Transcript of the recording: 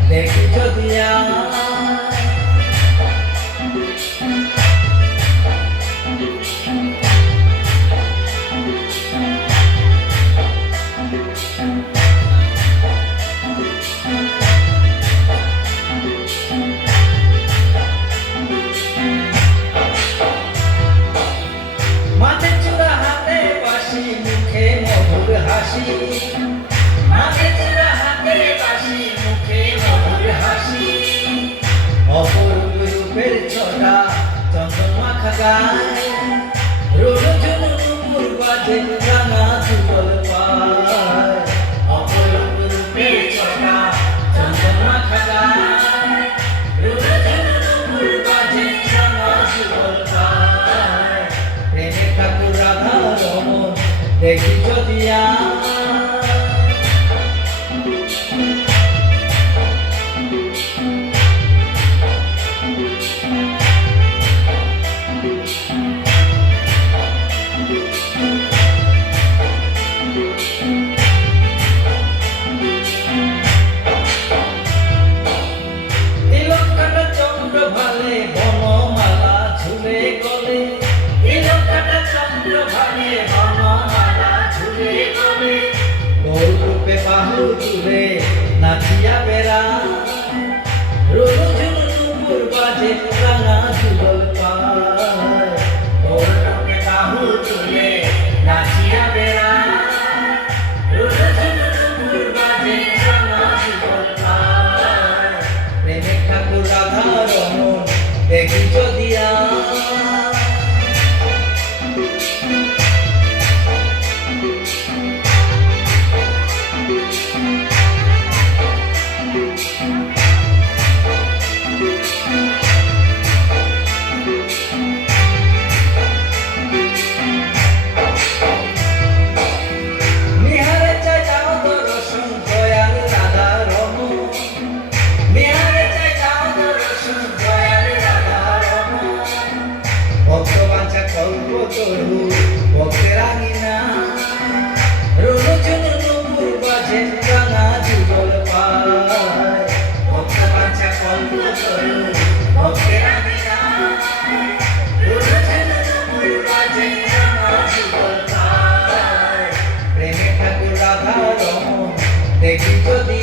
দেখি যদি মাথায় চূড়া হাতে বাঁশি মুখে মধুর হাসি মাথায় চূড়া হাতে বাঁশি মুখে মধুর হাসি অপরূপ রূপের ছটা চন্দন মাখা গায়ে রোল ঝুল নুপুর বাজে রাঙা যুগল পায় অপরূপ রূপের ছটা চন্দন মাখা গায়ে রোল ঝুল নুপুর বাজে রাঙা যুগল পায় প্রেমে ঠাকুর রাধা রমন দেখি যদি নাচিয়া বেড়া রোল ঝুল নুপুর বাজে রাঙা যুগল পায় ওর লোকে বাহু তুলে নাচিয়া বেড়া রোল ঝুল নুপুর বাজে রাঙা যুগল পায় প্রেমে ঠাকুর রাধা রমন দেখি যদি ভক্তবাঞ্ছা কল্প তরু ভক্তের আঙিনা রোল ঝুল নুপুর বাজে রাঙা যুগল পায় ভক্তবাঞ্ছা কল্প তরু ভক্তের আঙিনা রোল ঝুল নুপুর বাজে রাঙা যুগল পায় প্রেমে ঠাকুর রাধা রমন দেখি যদি